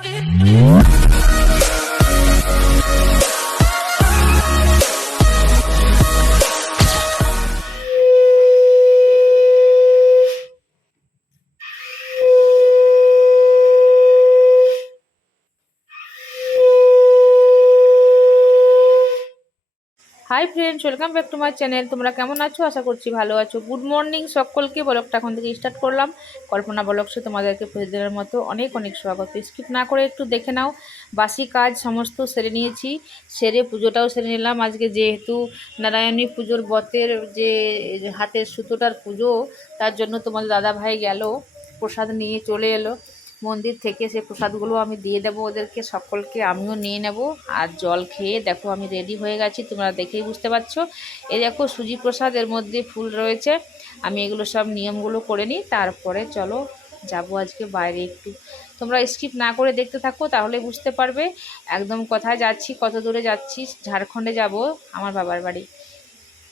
Mm-hmm. Hi friends welcome back to my channel তোমরা কেমন আছো? আশা করছি ভালো আছো। গুড মর্নিং সকলকে। ব্লগটা এখন থেকে স্টার্ট করলাম। কল্পনা ব্লগসে তোমাদেরকে প্রতিদিনের মতো অনেক অনেক স্বাগত। স্কিপ না করে একটু দেখে নাও। বাসি কাজ সমস্ত সেরে নিয়েছি। সেরে পুজোটাও সেরে নিলাম। আজকে যেহেতু নারায়ণী পুজোর বতের যে হাতের সুতোটার পুজো, তার জন্য তোমাদের দাদা ভাই গেল, প্রসাদ নিয়ে চলে এলো। মন্দির থেকে সেই প্রসাদগুলো আমি দিয়ে দেবো ওদেরকে, সকলকে আমিও নিয়ে নেব। আর জল খেয়ে দেখো আমি রেডি হয়ে গেছি, তোমরা দেখেই বুঝতে পারছ। এই দেখো সুজি প্রসাদ, এর মধ্যে ফুল রয়েছে। আমি এগুলো সব নিয়মগুলো করে নিই, তারপরে চলো যাব আজকে বাইরে একটু। তোমরা স্কিপ না করে দেখতে থাকো, তাহলে বুঝতে পারবে। একদম কোথায় যাচ্ছি, কত দূরে যাচ্ছি, ঝাড়খণ্ডে যাব আমার বাবার বাড়ি।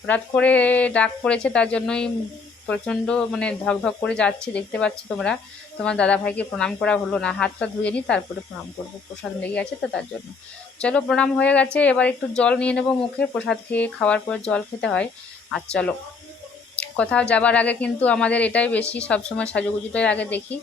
হঠাৎ করে ডাক পড়েছে, তার জন্যই প্রচণ্ড মানে ধক ধক করে যাচ্ছে, দেখতে পাচ্ছি তোমরা। তোমার দাদা ভাইকে প্রণাম করা হলো না, হাতটা ধুয়ে নিই, তারপরে প্রণাম করব। প্রসাদ লেগে আছে তো তার জন্য। চলো, প্রণাম হয়ে গেছে। এবার একটু জল নিয়ে নেব মুখে, প্রসাদ খেয়ে খাওয়ার পর জল খেতে হয়। আর চলো, কোথাও যাবার আগে কিন্তু আমাদের এটাই বেশি সবসময় সাজুগুজুটাই আগে দেখি।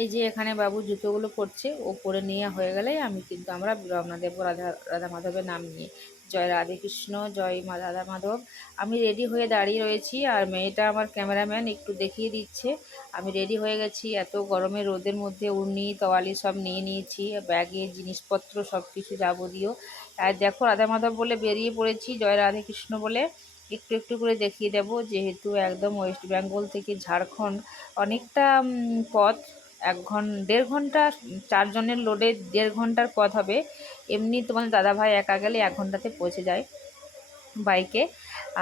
এই যে এখানে বাবু জুতোগুলো পরছে ও পরে নিয়ে হয়ে গেলে আমি কিন্তু আমরা রওনা দেবো, রাধা রাধা মাধবের নাম নিয়ে। জয় রাধে কৃষ্ণ, জয় মা রাধা মাধব। আমি রেডি হয়ে দাঁড়িয়ে রয়েছি আর মেয়েটা আমার ক্যামেরাম্যান একটু দেখিয়ে দিচ্ছে। আমি রেডি হয়ে গেছি, এত গরমে রোদের মধ্যে উর্নি তোয়ালি সব নিয়ে নিয়েছি, ব্যাগে জিনিসপত্র সব কিছু যাবতীয়। আর দেখো রাধা মাধব বলে বেরিয়ে পড়েছি, জয় রাধে কৃষ্ণ বলে। একটু একটু করে দেখিয়ে দেব, যেহেতু একদম ওয়েস্ট বেঙ্গল থেকে ঝাড়খণ্ড। অনেকটা পথ এক ঘন, দেড় ঘণ্টা চারজনের লোডে দেড় ঘণ্টার পথ হবে। এমনি তোমাদের দাদাভাই একা গেলে এক ঘন্টাতে পৌঁছে যায় বাইকে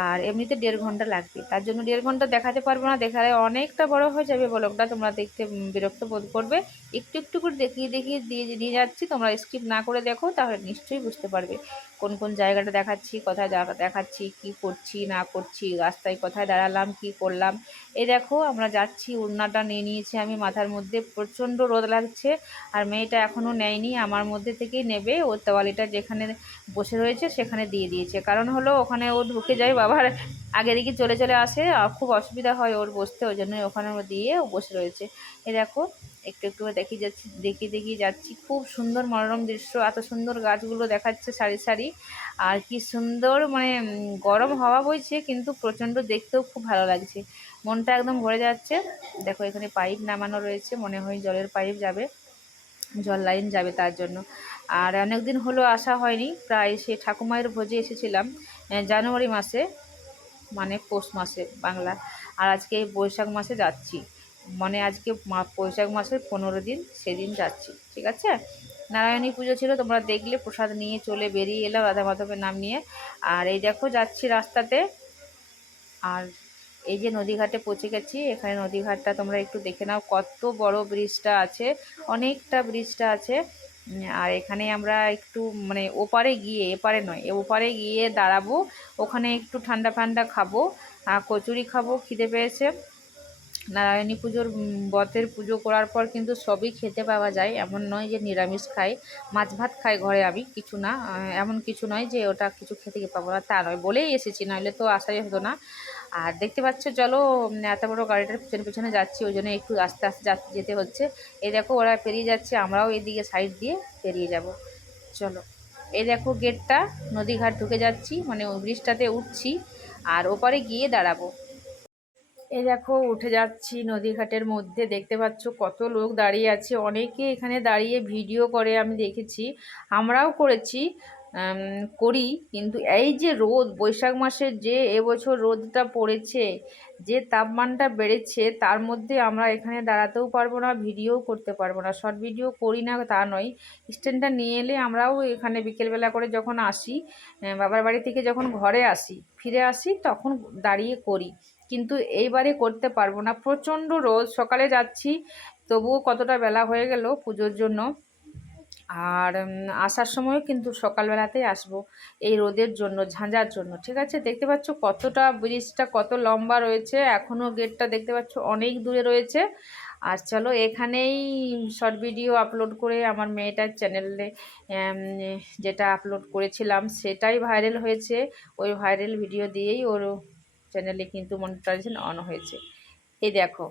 আর এমনিতে দেড় ঘণ্টা লাগবে। তার জন্য দেড় ঘণ্টা দেখাতে পারব না। দেখালে অনেকটা বড় হয়ে যাবে ব্লগটা তোমরা দেখতে বিরক্ত বোধ করবে। একটু একটু করে দেখিয়ে দেখিয়ে দিয়ে নিয়ে যাচ্ছি। তোমরা স্কিপ না করে দেখো, তাহলে নিশ্চয়ই বুঝতে পারবে। কোন কোন জায়গাটা দেখাচ্ছি, কোথায় দেখাচ্ছি, কি করছি, না করছি, রাস্তায় কোথায় দাঁড়ালাম, কি করলাম। এই দেখো, আমরা যাচ্ছি, উড়নাটা নিয়ে নিয়েছি আমি মাথার মধ্যে, প্রচণ্ড রোদ লাগছে আর মেয়েটা এখনও নেয়নি, আমার মধ্যে থেকেই নেবে, ও তেওয়ালিটা যেখানে বসে রয়েছে সেখানে দিয়ে দিয়েছে। কারণ হলো, ওখানে ও ঢুকে যায়, বাবার আগে দিকে চলে চলে আসে, আর খুব অসুবিধা হয় ওর বসতে, ওই জন্য ওখানে দিয়ে ও বসে রয়েছে। এ দেখো একটু একটু দেখিয়ে যাচ্ছি দেখিয়ে দেখিয়ে যাচ্ছি। খুব সুন্দর মনোরম দৃশ্য, এত সুন্দর গাছগুলো দেখাচ্ছে সারি সারি। আর কি সুন্দর মানে গরম হাওয়া বইছে, কিন্তু প্রচণ্ড দেখতেও খুব ভালো লাগছে। মনটা একদম ভরে যাচ্ছে। দেখো, এখানে পাইপ নামানো রয়েছে, মনে হয় জলের পাইপ যাবে, জল লাইন যাবে তার জন্য। আর অনেক দিন হলো আসা হয়নি, প্রায় সে ঠাকুমায়ের ভোজে এসেছিলাম জানুয়ারি মাসে মানে পৌষ মাসে বাংলা। আর আজকে বৈশাখ মাসে যাচ্ছি। মানে আজকে বৈশাখ মাসের পনেরো দিন, সেদিন যাচ্ছি, ঠিক আছে? নারায়ণী পুজো ছিল, তোমরা দেখলে, প্রসাদ নিয়ে চলে বেরিয়ে এলাম রাধা মাধবের নাম নিয়ে। আর এই দেখো, যাচ্ছি রাস্তাতে। আর এই যে নদীঘাটে পৌঁছে গেছি, এখানে নদীঘাটটা তোমরা একটু দেখে নাও, কত বড় ব্রিজটা আছে, অনেকটা ব্রিজটা আছে। আর এখানে আমরা একটু মানে ওপারে গিয়ে, এপারে নয় ওপারে গিয়ে দাঁড়াবো, ওখানে একটু ঠান্ডা ফান্ডা খাব আর কচুরি খাব, খিদে পেয়েছে। নারায়ণী পুজোর বতের পুজো করার পর কিন্তু সবই খেতে পাওয়া যায়। এমন নয় যে নিরামিষ খাই, মাছ ভাত খাই ঘরে আমি, কিছু না। এমন কিছু নয় যে ওটা কিছু খেতে পাবো না, তা নয়। বলেই এসেছি, নাহলে তো আসাই হতো না। আর দেখতে পাচ্ছ, চলো এত বড় গাড়িটার পিছনে পিছনে যাচ্ছি, ওই জন্য একটু আস্তে আস্তে যেতে হচ্ছে। এই দেখো, ওরা পেরিয়ে যাচ্ছে, আমরাও এদিকে সাইড দিয়ে পেরিয়ে যাব। চলো, এই দেখো গেটটা, নদীঘাট ঢুকে যাচ্ছি মানে ব্রিজটাতে উঠছি, আর ওপারে গিয়ে দাঁড়াবো। এই দেখো, উঠে যাচ্ছি নদীঘাটের মধ্যে। দেখতে পাচ্ছ কত লোক দাঁড়িয়ে আছে। অনেকে এখানে দাঁড়িয়ে ভিডিও করে আমি দেখেছি, আমরাও করেছি করি। কিন্তু এই যে রোদ, বৈশাখ মাসের যে এবছর রোদটা পড়েছে, যে তাপমানটা বেড়েছে, তার মধ্যে আমরা এখানে দাঁড়াতেও পারব না, ভিডিও করতে পারব না। শর্ট ভিডিও করি না, তা নয়। স্ট্যান্ডটা নিয়ে এলে আমরাও এখানে বিকেলবেলা করে যখন আসি বাবার বাড়ি থেকে যখন ঘরে আসি, ফিরে আসি, তখন দাঁড়িয়ে করি। কিন্তু এইবারে করতে পারব না। প্রচণ্ড রোদ, সকালে যাচ্ছি, তবুও কতটা বেলা হয়ে গেল পুজোর জন্য। আর আসার সময় কিন্তু সকালবেলাতেই আসব এই রোদের জন্য, ঝাঁঝার জন্য, ঠিক আছে? দেখতে পাচ্ছ কতটা ব্রিজটা কত লম্বা রয়েছে, এখনও গেটটা দেখতে পাচ্ছ অনেক দূরে রয়েছে। আর চলো এখানেই শর্ট ভিডিও আপলোড করে আমার মেয়েটার চ্যানেলে যেটা আপলোড করেছিলাম, সেটাই ভাইরাল হয়েছে। ওই ভাইরাল ভিডিও দিয়েই ওর চ্যানেলে কিন্তু মনিটাইজেশন অন হয়েছে। এই দেখো,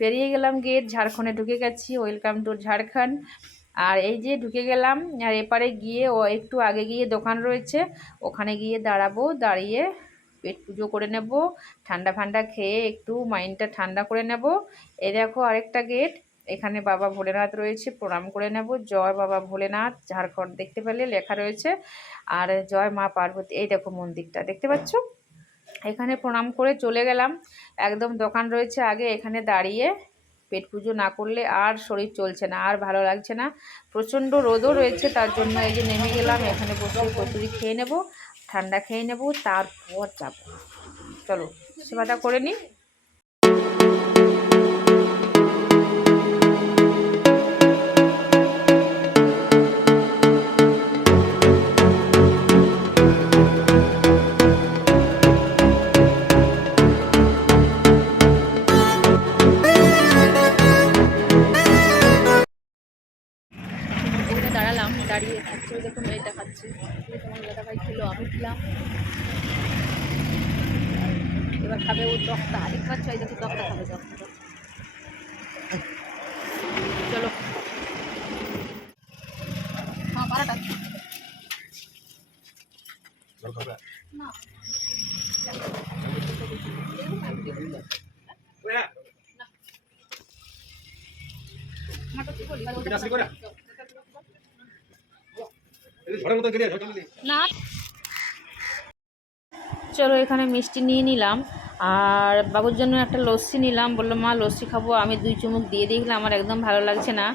পেরিয়ে গেলাম গেট ঝাড়খণ্ডে ঢুকে গেছি ওয়েলকাম টু ঝাড়খণ্ড। আর এই যে ঢুকে গেলাম, আর এপারে গিয়ে ও একটু আগে গিয়ে দোকান রয়েছে, ওখানে গিয়ে দাঁড়াবো, দাঁড়িয়ে পেট পুজো করে নেব, ঠান্ডা ফান্ডা খেয়ে একটু মাইন্ডটা ঠান্ডা করে নেব। এই দেখো আরেকটা গেট এখানে বাবা ভোলেনাথ রয়েছে, প্রণাম করে নেব। জয় বাবা ভোলেনাথ, ঝাড়খণ্ড দেখতে পেলে লেখা রয়েছে। আর জয় মা পার্বতী, এই দেখো মন্দিরটা, দেখতে পাচ্ছ? এখানে প্রণাম করে চলে গেলাম। একদম দোকান রয়েছে আগে, এখানে দাঁড়িয়ে পেট পুজো না করলে আর শরীর চলছে না, আর ভালো লাগছে না। প্রচণ্ড রোদও রয়েছে, তার জন্য এই যে নেমে গেলাম, এখানে বসে কচুরি খেয়ে নেব, ঠান্ডা খেয়ে নেব, তারপর যাব। চলো, সেবাটা করে নিই। দাঁড়িয়ে খাচ্ছে ওই দেখুন এটা খাচ্ছে তোমার দাদা ভাই খেলো, আমি খেলাম। এবার খাবে ও দক্তা আরেক খাচ্ছে ওই দেখো দক্তা খাবে দশটা চলো হ্যাঁ বারোটা না আমারটা কি বলি? না। চলো, এখানে মিষ্টি নিয়ে নিলাম। আর বাবুর জন্য একটা লস্যি নিলাম। বলল, মা, লস্যি খাব। আমি দুই চুমুক দিয়ে দেখলাম, আমার একদম ভালো লাগছে না।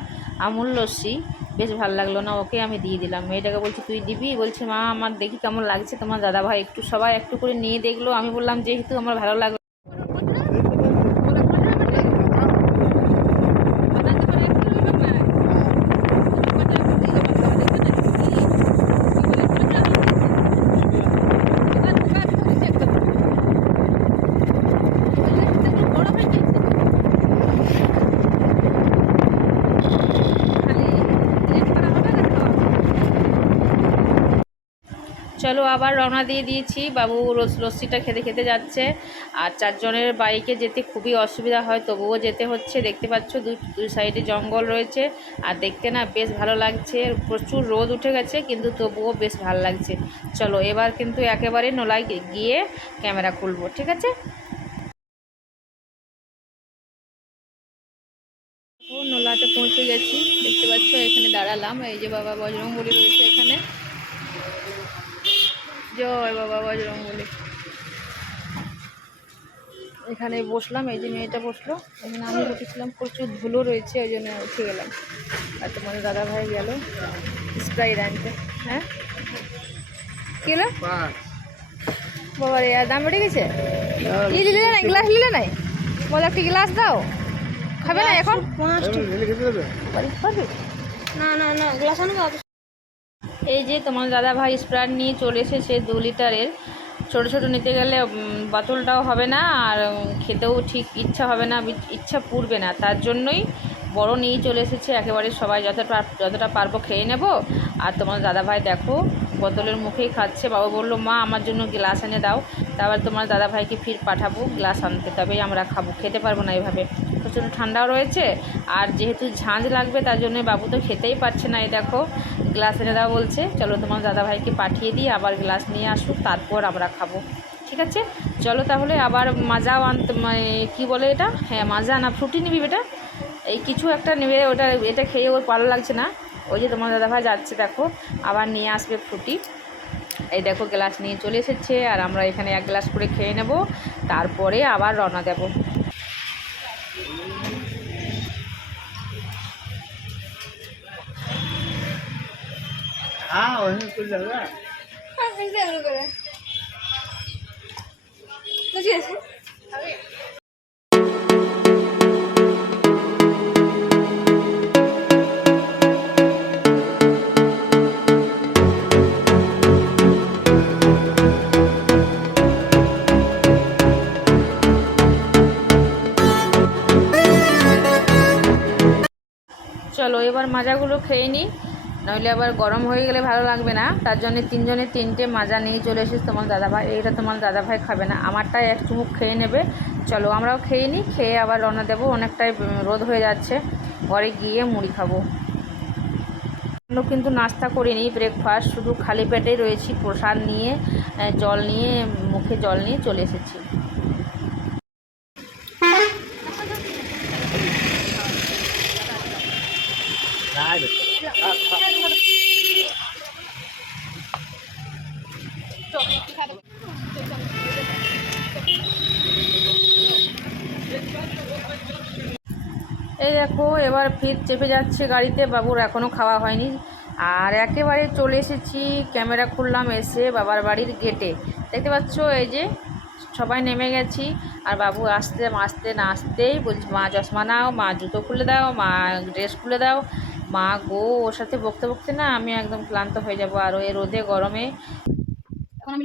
আমুল লস্যি, বেশ ভালো লাগল না, ওকে আমি দিয়ে দিলাম। মেয়েটাকে বলছি, তুই দিবি? বলছে, মা, আমার দেখি কেমন লাগছে। তোমার দাদা ভাই একটু, সবাই একটু করে নিয়ে দেখল। আমি বললাম, যেহেতু আমার ভালো লাগল চলো আবার রওনা দিয়ে দিয়েছি। বাবু রস লস্যিটা খেতে খেতে যাচ্ছে। আর চারজনের বাইকে যেতে খুবই অসুবিধা হয়, তবুও যেতে হচ্ছে। দেখতে পাচ্ছ দুই সাইডে জঙ্গল রয়েছে। আর দেখতে না বেশ ভালো লাগছে। প্রচুর রোদ উঠে গেছে, কিন্তু তবুও বেশ ভালো লাগছে। চলো এবার কিন্তু একেবারে নোলাই গিয়ে ক্যামেরা খুলবো, ঠিক আছে? ও, নোলাতে পৌঁছে গেছি। দেখতে পাচ্ছ এখানে দাঁড়ালাম। এই যে বাবা বজরংবলী রয়েছে এখানে। জয় বাবা বজরংবলী। এখানে বসলাম এই যে মেয়েটা বসল এখানে আমি বসেছিলাম প্রচুর ধুলো রয়েছে ওই জন্য উঠে গেলাম। আর তোমার দাদা ভাই গেল স্প্রাইট আনতে হ্যাঁ? কি হলো? বাবা রে দাম বেড়ে গেছে? ই নিলে না গ্লাস নিলে নাই? বলো একটি গ্লাস দাও। খাবে না এখন? না না না গ্লাস আনব এই যে তোমার দাদা ভাই স্প্রাইট নিয়ে চলে এসেছে দু লিটারের। ছোট ছোট নিতে গেলে বোতলটাও হবে না আর খেতেও ঠিক ইচ্ছা হবে না ইচ্ছা পুড়বে না। তার জন্যই বড় নিয়ে চলে এসেছে। একেবারে সবাই যতটা যতটা পারব খেয়ে নেব। আর তোমার দাদা ভাই দেখো, বোতলের মুখেই খাচ্ছে। বাবা বলল, মা, আমার জন্য গ্লাস এনে দাও। তারপর তোমার দাদা ভাইকে ফির পাঠাবো, গ্লাস আনতে। তবেই আমরা খাব। খেতে পারব না এভাবে। প্রচণ্ড ঠান্ডাও রয়েছে। আর যেহেতু ঝাঁঝ লাগবে, তার জন্য বাবু তো খেতেই পারছে না, এই দেখো। গ্লাস এনে দাও বলছে। চলো তোমার দাদা ভাইকে পাঠিয়ে দিই, আবার গ্লাস নিয়ে আসুক, তারপর আমরা খাব। ঠিক আছে? চলো তাহলে আবার মাজাও আনতে মানে কী বলে এটা? হ্যাঁ মাজা না, ফ্রুটি নিবি বেটা? এই কিছু একটা নেবে, ওটা, এটা খেয়ে ওর ভালো লাগছে না। ওই যে তোমার দাদা ভাই যাচ্ছে, দেখো। আবার নিয়ে আসবে ফ্রুটি। এই দেখো গ্লাস নিয়ে চলে এসেছে, আর আমরা এখানে এক গ্লাস করে খেয়ে নেব। তারপরে আবার রওনা দেব। হ্যাঁ চলো এবার। মাজাগুলো খেয়ে নিই নইলে আবার গরম হয়ে গেলে ভালো লাগবে না। তার জন্য তিনজনে তিনটে মাজা নিয়ে চলে এসেছে তোমার দাদাভাই। এইটা তোমার দাদাভাই খাবে না। আমারটাই এক চুমুক খেয়ে নেবে। চলো আমরাও খেয়ে নিই, খেয়ে আবার রওনা দেবো। অনেকটাই রোদ হয়ে যাচ্ছে। ঘরে গিয়ে মুড়ি খাব। আমরা কিন্তু নাস্তা করিনি ব্রেকফাস্ট শুধু খালি পেটেই রয়েছি। প্রসাদ নিয়ে জল নিয়ে, মুখে জল নিয়ে চলে এসেছি। এই দেখো, এবার ফির চেপে যাচ্ছে গাড়িতে। বাবুর এখনও খাওয়া হয়নি। আর একেবারে চলে এসেছি, ক্যামেরা খুললাম এসে বাবার বাড়ির গেটে দেখতে পাচ্ছ, এই যে সবাই নেমে গেছি। আর বাবু আসতে আসতে না আসতেই বলছি, মা চশমা নাও, মা জুতো খুলে দাও, মা ড্রেস খুলে দাও। মা, গো, ওর সাথে বকতে বকতে না আমি একদম ক্লান্ত হয়ে যাব, আর ওই রোদে, গরমে। এখন আমি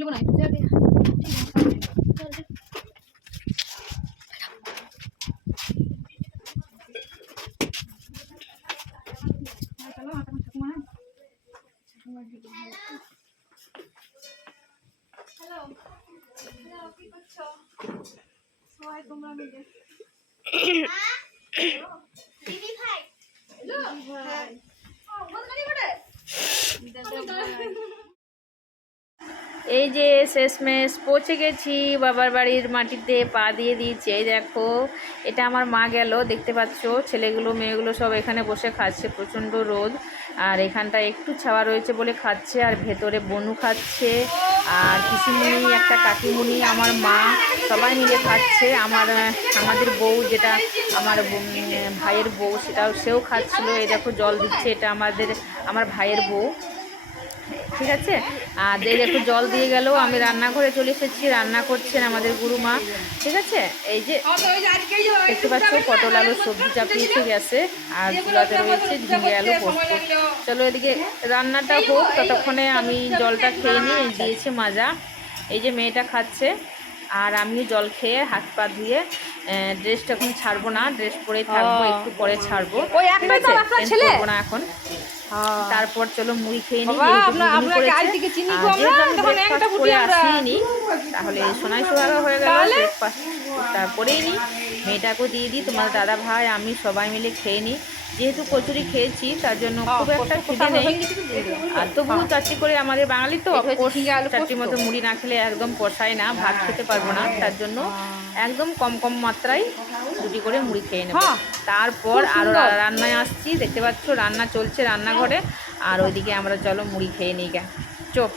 এই যে শেষমেশ পৌঁছে গেছি, বাবার বাড়ির মাটিতে পা দিয়ে দিয়েছে। এই দেখো, এটা আমার মা গেল, দেখতে পাচ্ছ? ছেলেগুলো, মেয়েগুলো সব এখানে বসে খাচ্ছে, প্রচণ্ড রোদ। আর এখানটা একটু ছাওয়া রয়েছে বলে খাচ্ছে, আর ভেতরে বনু খাচ্ছে, আর পিসিমুনি একটা কাকিমুনি আমার মা, সবাই মিলে খাচ্ছে। আমার, আমাদের বউ যেটা, আমার ভাইয়ের বউ সেটাও, সেও খাচ্ছিলো। এই দেখো জল দিচ্ছে, এটা আমাদের, আমার ভাইয়ের বউ। ঠিক আছে? আর এই একটু জল দিয়ে গেল আমি রান্নাঘরে চলে এসেছি। রান্না করছেন আমাদের গুরুমা। ঠিক আছে? এই যে দেখতে পাচ্ছ পটল আলু সবজি চাপিয়েছে গ্যাসে আর চুলাতে রয়েছে ঝিঙে আলু চলো এদিকে রান্নাটা হোক ততক্ষণে আমি জলটা খেয়ে নিয়ে দিয়েছে মাজা। এই যে মেয়েটা খাচ্ছে আর আমি জল খেয়ে হাত পা ধুয়ে ড্রেসটা এখন ছাড়বো না। ড্রেস পরে থাকব একটু পরে ছাড়বো। না এখন। তারপর চলো মুড়ি খেয়ে নিই তাহলে সোনাই সোহাগা হয়ে গেল ব্রেকফাস্ট করেই নিই। মেয়েটাকেও দিয়ে দিই তোমার দাদা ভাই আমি সবাই মিলে খেয়ে নিই। যেহেতু কচুরি খেয়েছি তার জন্য খুব একটা খিদে নেই। আর তবুও চারটি করে আমাদের বাঙালি তো চারটির মতো মুড়ি না খেলে একদম পোষায় না ভাত খেতে পারব না তার জন্য একদম কম কম মাত্রায় দুটি করে মুড়ি খেয়ে নেব। হ্যাঁ। তারপর আরও রান্নায় আসছি দেখতে পাচ্ছ রান্না চলছে রান্নাঘরে। আর ওইদিকে আমরা চলো মুড়ি খেয়ে নিই গা। চোখ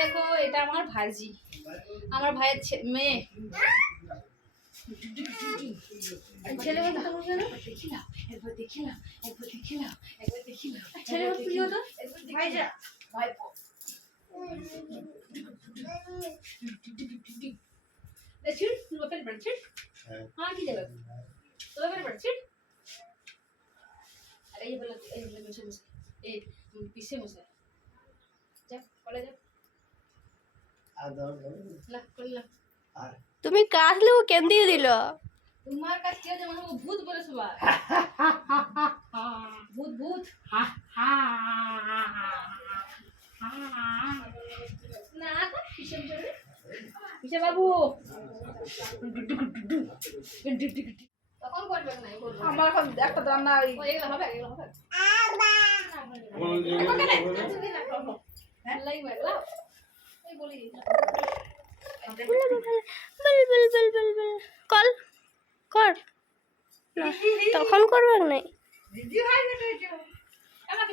দেখো এটা আমার ভাজি আমার ভাইয়ের মেয়ে। ছেলে বলতে তোমার কেন? ছেলে বলতে কি হতো? ভাইজা। দে ছিট, তুই বাপের বাড়ি হ্যাঁ, কি যাবে? তোর বাপের বাড়ি আরে এই বলে, এই বলে বসে বসে। এই, পিছে বসে। যা, কলে যা। লা, কলে লা। তুমি কাটলে ও কেন দিয়ে দিল। তোমার কাছে আছে মানে ও ভূত বলে সবাই ভূত ভূত। না কিসের জন্য কিসে বাবু। তখন না আমার এখন একটা রান্না এগুলো হবে এগুলো হবে। হ্যাঁ? লাগবে এই বলি। কল কর। না, তখন করবে নাই? আমার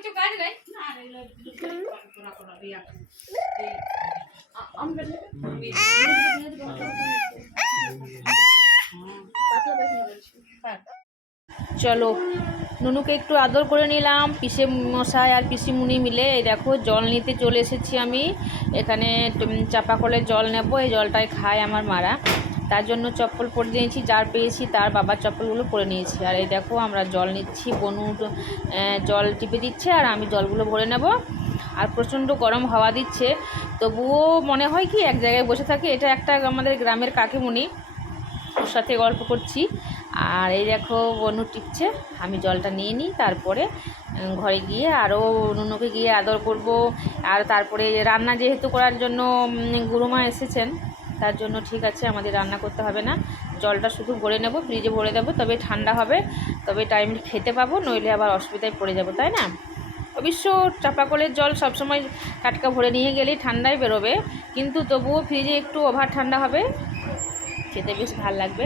চলো। নুনুকে একটু আদর করে নিলাম। পিসে মশাই আর পিসিমুনি মিলে এই দেখো, জল নিতে চলে এসেছি আমি। এখানে চাপা কলে জল নেব, এই জলটাই খায় আমার মারা। তার জন্য চপ্পল পরে নিয়েছি, যার পেয়েছি তার বাবার চপ্পলগুলো পরে নিয়েছি। আর এই দেখো, আমরা জল নিচ্ছি, বনু জল টিপে দিচ্ছে আর আমি জলগুলো ভরে নেব। আর প্রচণ্ড গরম হাওয়া দিচ্ছে। তবুও মনে হয় কি, এক জায়গায় বসে থাকি। এটা একটা আমাদের গ্রামের কাকিমণি ওর সাথে গল্প করছি। আর এই দেখো বনু টিপছে। আমি জলটা নিয়ে নিই, তারপরে ঘরে গিয়ে আরও নুনুকে গিয়ে আদর করব। আর তারপরে রান্না যেহেতু করার জন্য গুরুমা এসেছেন, তার জন্য ঠিক আছে, আমাদের রান্না করতে হবে না। জলটা শুধু ভরে নেব, ফ্রিজে ভরে দেবো, তবে ঠান্ডা হবে, তবে টাইমলি খেতে পাবো, নইলে আবার অসুবিধায় পড়ে যাব, তাই না? অবশ্য চাপা কলের জল সবসময় টাটকা ভরে নিয়ে গেলেই ঠান্ডায় বেরোবে, কিন্তু তবুও ফ্রিজে একটু ওভার ঠান্ডা হবে, খেতে বেশ ভালো লাগবে।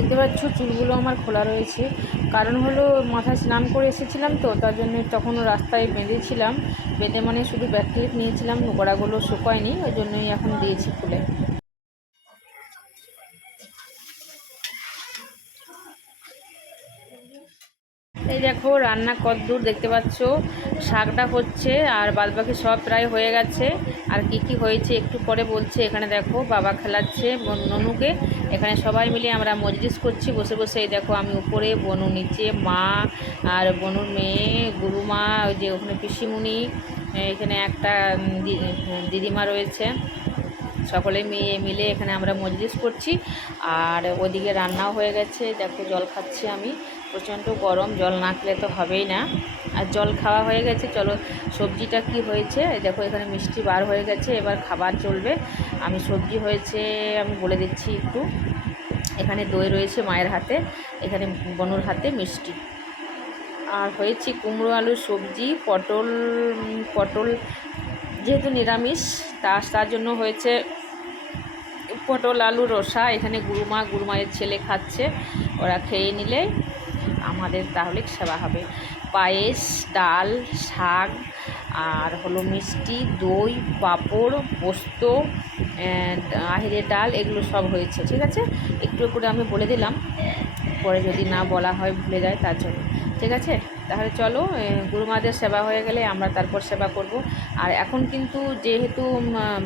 দেখতে পাচ্ছ, চুলগুলো আমার খোলা রয়েছে। কারণ হলো, মাথায় স্নান করে এসেছিলাম তো, তার জন্য তখনও রাস্তায় বেঁধেছিলাম। বেঁধে মানে শুধু ব্যাক নিয়েছিলাম, গোড়াগুলো শুকায়নি, ওই জন্যই এখন দিয়েছি খুলে। এই দেখো, রান্না কদ্দূর দেখতে পাচ্ছ। শাকটা হচ্ছে আর বাদবাকি সব প্রায় হয়ে গেছে। আর কি কি হয়েছে একটু পরে বলছে, এখানে দেখো বাবা খেলাচ্ছে ননুকে। এখানে সবাই মিলে আমরা মজলিস করছি, বসে বসে দেখো আমি উপরে, বনু নিচে, মা আর বনুর মেয়ে, গুরুমা, ওই যে ওখানে পিসিমুনি এখানে একটা দিদিমা রয়েছে। সকলে মিলে মিলে এখানে আমরা মজলিস করছি। আর ওদিকে রান্নাও হয়ে গেছে। দেখো জল খাচ্ছি আমি। প্রচণ্ড গরম, জল না খেলে তো হবেই না। আর জল খাওয়া হয়ে গেছে। চলো সবজিটা কি হয়েছে? দেখো এখানে মিষ্টি বার হয়ে গেছে। এবার খাবার চলবে। আমি সবজি হয়েছে, আমি বলে দিচ্ছি একটু। এখানে দই রয়েছে মায়ের হাতে, এখানে বনুর হাতে মিষ্টি। আর হয়েছে কুমড়ো আলুর সবজি, পটল পটল যেহেতু নিরামিষ, তা, তার জন্য হয়েছে পটল, আলু, রসা, এখানে গুরুমা, গুরুমায়ের ছেলে খাচ্ছে। ওরা খেয়ে নিলে আমাদের তাহলে সেবা হবে। পায়েস, ডাল, শাক, আর হলো মিষ্টি, দই, পাঁপড়, পোস্ত আহিরে ডাল, এগুলো সব হয়েছে, ঠিক আছে? একটু করে আমি বলে দিলাম। পরে যদি না বলা হয় ভুলে যায়, তার জন্য। ঠিক আছে? তাহলে চলো গুরুমাদের সেবা হয়ে গেলে আমরা তারপর সেবা করব। আর এখন কিন্তু যেহেতু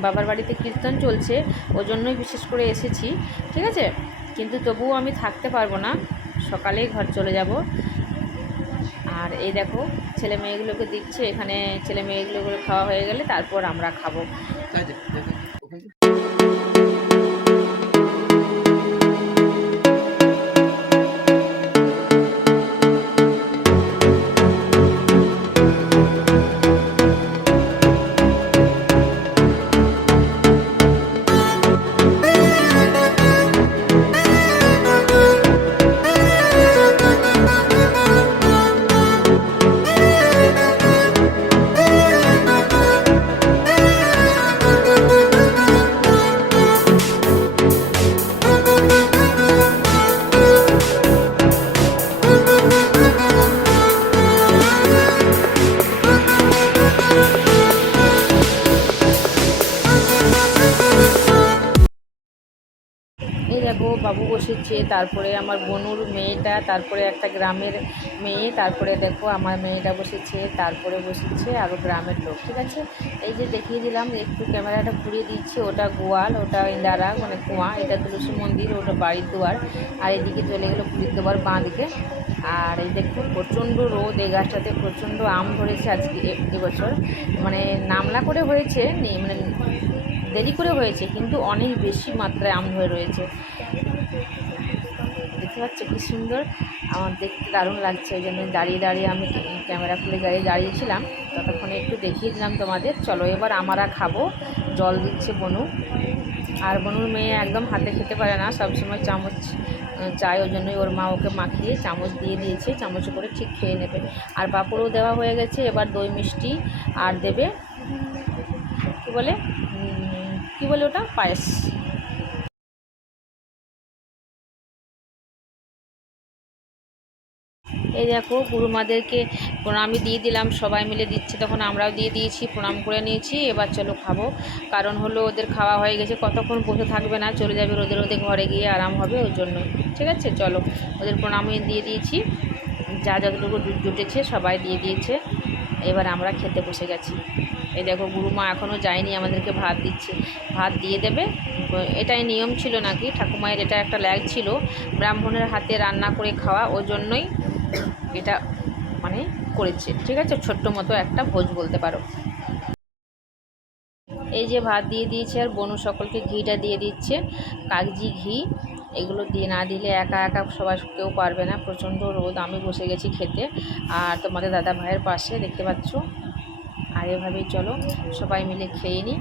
বাবার বাড়িতে কীর্তন চলছে ওই জন্যই বিশেষ করে এসেছি। ঠিক আছে? কিন্তু তবুও আমি থাকতে পারব না। সকালেই ঘর চলে যাব। আর এই দেখো, ছেলে মেয়েগুলোকে দিচ্ছে। এখানে ছেলে মেয়েগুলো খাওয়া হয়ে গেলে তারপর আমরা খাব। বসেছে তারপরে আমার বনুর মেয়েটা, তারপরে একটা গ্রামের মেয়ে, তারপরে দেখো আমার মেয়েটা বসেছে, তারপরে বসেছে আরও গ্রামের লোক, ঠিক আছে? এই যে দেখিয়ে দিলাম, একটু ক্যামেরাটা ঘুরিয়ে দিচ্ছি, ওটা গোয়াল, ওটা ইন্দারা মানে কুয়া, এটা তুলসী মন্দির, ওটা বাড়ির দুয়ার, আর এদিকে চলে গেলো পুরীর দুয়ার বাঁ দিকে আর এই দেখুন প্রচণ্ড রোদ, এই গাছটাতে প্রচণ্ড আম ধরেছে আজকে এবছর। মানে নামলা করে হয়েছে মানে দেরি করে হয়েছে, কিন্তু অনেক বেশি মাত্রায় আম ধরে রয়েছে। দেখতে পাচ্ছ কি সুন্দর। আমার দেখতে দারুণ লাগছে, ওই জন্য দাঁড়িয়ে দাঁড়িয়ে আমি ক্যামেরা খুলে দাঁড়িয়ে দাঁড়িয়েছিলাম। ততক্ষণে একটু দেখিয়ে দিলাম তোমাদের। চলো এবার আমরা খাব। জল দিচ্ছে বনু। আর বনুর মেয়ে একদম হাতে খেতে পারে না, সবসময় চামচ চায় ওই জন্যই ওর মা ওকে মাখিয়ে চামচ দিয়ে দিয়েছে, চামচ করে ঠিক খেয়ে নেবে। আর পাঁপড়ও দেওয়া হয়ে গেছে, এবার দই মিষ্টি আর দেবে, কী বলে? কী বলে ওটা? পায়েস। এই দেখো গুরুমাদেরকে প্রণামই দিয়ে দিলাম, সবাই মিলে দিচ্ছে, তখন আমরাও দিয়ে দিয়েছি, প্রণাম করে নিয়েছি, এবার চলো খাব। কারণ হলো ওদের খাওয়া হয়ে গেছে, কতক্ষণ বসে থাকবে না, চলে যাবে ওদের ওদের ঘরে গিয়ে আরাম হবে ওই জন্য ঠিক আছে, চলো, ওদের প্রণামই দিয়ে দিয়েছি। যা যতটুকু জুটেছে, সবাই দিয়ে দিয়েছে। এবার আমরা খেতে বসে গেছি। এই দেখো গুরুমা এখনও যায়নি, আমাদেরকে ভাত দিচ্ছে। ভাত দিয়ে দেবে। এটাই নিয়ম ছিল নাকি? ঠাকুমায়ের এটা একটা ল্যাগ ছিল, ব্রাহ্মণের হাতে রান্না করে খাওয়া, ওই জন্যই এটা মানে করেছে। ঠিক আছে? ছোট্ট মতো একটা ভোজ বলতে পারো। এই যে ভাত দিয়ে দিয়েছে আর বনু সকলকে ঘিটা দিয়ে দিচ্ছে। কাগজি ঘি। এগুলো দিয়ে না দিলে একা একা সবাই কেউ পারবে না। প্রচণ্ড রোদ। আমি বসে গেছি খেতে। আর তোমাদের দাদা ভাইয়ের পাশে দেখতে পাচ্ছ? আর এভাবেই চলো, সবাই মিলে খেয়ে নিই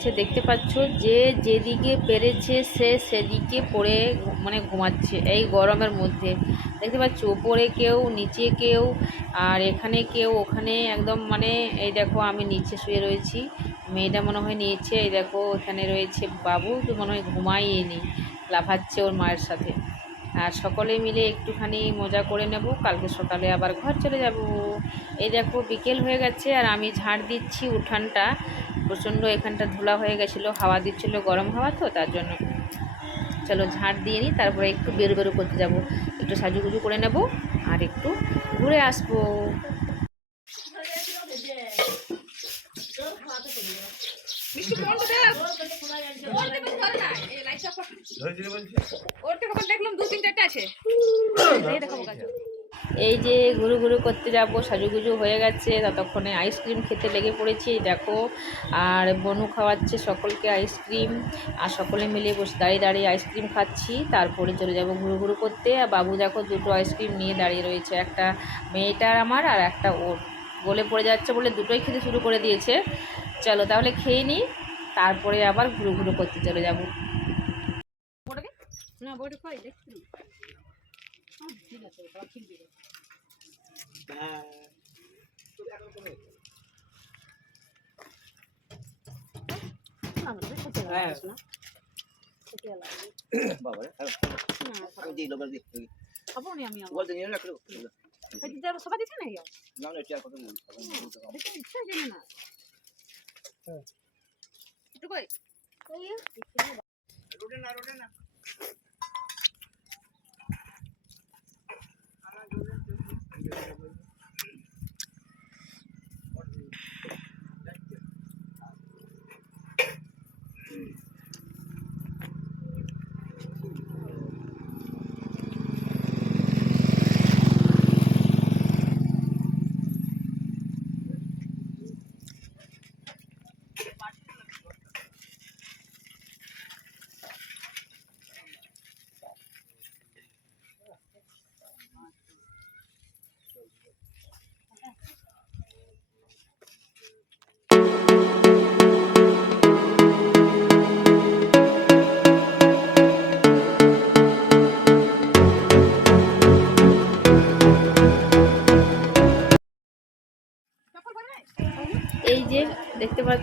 গেছে দেখতে পাচ্ছ যে যেদিকে পেরেছে সে সেদিকে পড়ে মানে ঘুমাচ্ছে, এই গরমের মধ্যে। দেখতে পাচ্ছ, ওপরে কেউ, নিচে কেউ, আর এখানে কেউ, ওখানে একদম মানে এই দেখো আমি নিচে শুয়ে রয়েছি। মেয়েটা মনে হয় নিয়েছে এই দেখো এখানে রয়েছে বাবু, তো মনে হয় ঘুমাইয়ে নি, লাফাচ্ছে ওর মায়ের সাথে। আর সকলে মিলে একটুখানি মজা করে নেব। কালকে সকালে আবার ঘর চলে যাব। এই দেখো, বিকেল হয়ে গেছে আর আমি ঝাড় দিচ্ছি উঠানটা। প্রচণ্ড এখানটা ধুলা হয়ে গেছিল, হাওয়া দিচ্ছিল, গরম হাওয়া তো, তার জন্য চলো ঝাড় দিয়ে নিই, তারপরে একটু বেরো বেরো করতে যাব। একটু সাজুগুজু করে নেব আর একটু ঘুরে আসব মিষ্টি বন্ধ দে ওর থেকে ধরে না এই লাইটটা ওর থেকে ওখানে দেখলাম দু তিন চারটে আছে এই দেখো গাছ এই যে ঘুরু ঘুরু করতে যাব, সাজুগুজু হয়ে গেছে, ততক্ষণে আইসক্রিম খেতে লেগে পড়েছি দেখো। আর বনু খাওয়াচ্ছে সকলকে আইসক্রিম আর সকলে মিলে বসে দাঁড়িয়ে দাঁড়িয়ে আইসক্রিম খাচ্ছি। তারপরে চলে যাব ঘুরু ঘুরু করতে, আর বাবু দেখো দুটো আইসক্রিম নিয়ে দাঁড়িয়ে রয়েছে, একটা মেয়েটার আমার আর একটা ওর। গলে পড়ে যাচ্ছে বলে দুটোই খেতে শুরু করে দিয়েছে। চলো তাহলে খেয়ে নিই তারপরে আবার ঘুরু ঘুরু করতে চলে যাব। না বড় কই দেখছি হ্যাঁ, ঠিক আছে রাখল এই দিদা সবাই দিছে না একটু কই? রোডে না রোডে না। এই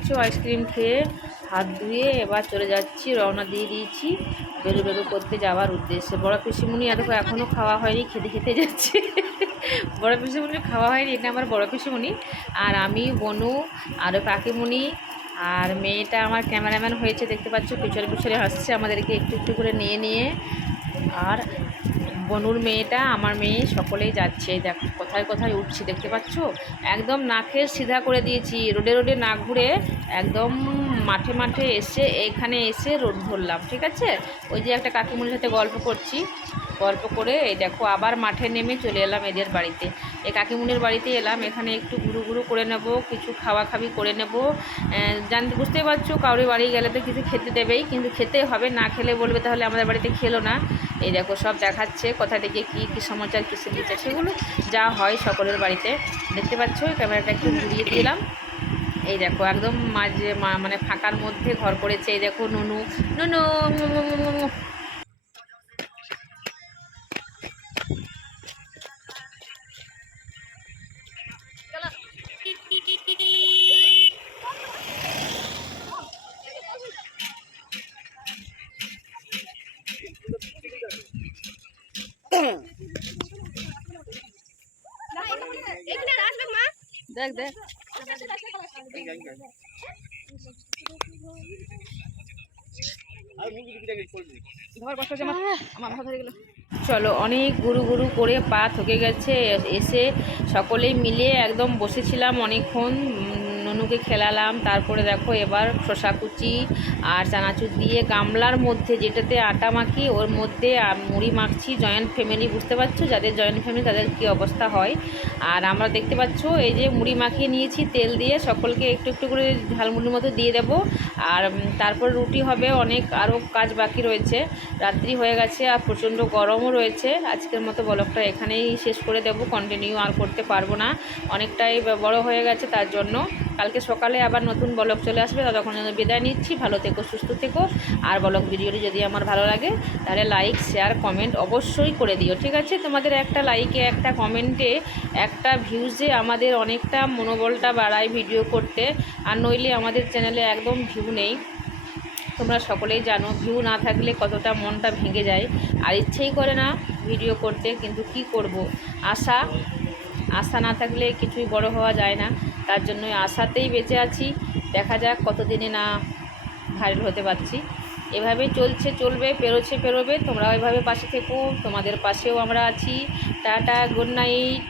পাচ্ছ আইসক্রিম খেয়ে, হাত ধুয়ে এবার চলে যাচ্ছি, রওনা দিয়ে দিয়েছি বেরো বেরো করতে যাওয়ার উদ্দেশ্যে। বড় পিসিমুনি দেখো এখনও খাওয়া হয়নি, খেতে খেতে যাচ্ছে। বড় পিসিমুনি খাওয়া হয়নি, এটা আমার বড় পিসিমুনি আর আমি, বনু আর কাকিমুনি আর মেয়েটা আমার ক্যামেরাম্যান হয়েছে, দেখতে পাচ্ছ পিছনে পিছনে হাসছে আমাদেরকে একটু একটু করে নিয়ে নিয়ে। আর বনুর মেয়েটা, আমার মেয়ে, সকলেই যাচ্ছে। দেখ, কোথায় কোথায় উঠছি, দেখতে পাচ্ছ? একদম নাকে সিধা করে দিয়েছি। রোডে রোডে না ঘুরে একদম মাঠে মাঠে এসে, এখানে এসে রোড ধরলাম, ঠিক আছে? ওই যে একটা কাকিমুনির সাথে গল্প করছি। গল্প করে, এই দেখো, আবার মাঠে নেমে চলে এলাম এদের বাড়িতে। এই কাকিমুনির বাড়িতে এলাম, এখানে একটু ঘুরু ঘুরু করে নেব, কিছু খাওয়া খাবি করে নেব। জানতে বুঝতেই পারছ, কাউরি বাড়ি গেলে তো কিছু খেতে দেবেই, কিন্তু খেতে হবে, না খেলে বলবে তাহলে আমাদের বাড়িতে খেলো না। এই দেখো, সব দেখাচ্ছে, কোথা থেকে কী কী সমাচার কিসে দিচ্ছে সেগুলো যা হয় সকলের বাড়িতে। দেখতে পাচ্ছ ক্যামেরাটা একটু ঘুরিয়ে দিলাম। এই দেখো, একদম মাঝে মানে ফাঁকার মধ্যে ঘর করেছে, এই দেখো, নুনু। নুনু গেল চলো, অনেক গুরু গুরু করে পা থকে গেছে, এসে সকলেই মিলে একদম বসেছিলাম অনেকক্ষণ, ননুকে খেলালাম, তারপরে দেখো এবার শশা কুচি আর চানাচুর দিয়ে গামলার মধ্যে, যেটাতে আটা মাখি, ওর মধ্যে মুড়ি মাখছি, জয়েন্ট ফ্যামিলি, বুঝতে পারছ? যাদের জয়েন্ট ফ্যামিলি, তাদের কী অবস্থা হয়? আর আমরা দেখতে পাচ্ছ, এই যে মুড়ি মাখিয়ে নিয়েছি, তেল দিয়ে সকলকে একটু একটু করে ঝালমুড়ির মতো দিয়ে দেব। আর তারপর রুটি হবে, অনেক আরও কাজ বাকি রয়েছে। রাত্রি হয়ে গেছে আর প্রচণ্ড গরমও রয়েছে। আজকের মতো ব্লগটা এখানেই শেষ করে দেব। কন্টিনিউ আর করতে পারব না। অনেকটাই বড় হয়ে গেছে তার জন্য। কালকে সকালে আবার নতুন ব্লগ চলে আসবে ততক্ষণ জন্য বিদায় নিচ্ছি। ভালো থেকো, সুস্থ থেকো। আর ব্লগ ভিডিওটি যদি আমার ভালো লাগে, তাহলে লাইক শেয়ার কমেন্ট অবশ্যই করে দিও, ঠিক আছে? তোমাদের একটা লাইকে একটা কমেন্টে একটা ভিউজে আমাদের অনেকটা মনোবলটা বাড়ায় ভিডিও করতে। আর নইলে আমাদের চ্যানেলে একদম ভিউ নেই। তোমরা সকলেই জানো ভিউ না থাকলে কতটা মনটা ভেঙে যায়। আর ইচ্ছেই করে না ভিডিও করতে, কিন্তু কি করব? আশা আশা না থাকলে কিছুই বড় হওয়া যায় না। তার জন্যই আশাতেই বেঁচে আছি। দেখা যাক কতদিনে না ভাইরাল হতে পারছি। এভাবে চলছে, চলবে পেরোছে পেরোবে। তোমরাও এভাবে পাশে থেকো। তোমাদের পাশেও আমরা আছি। Tata good night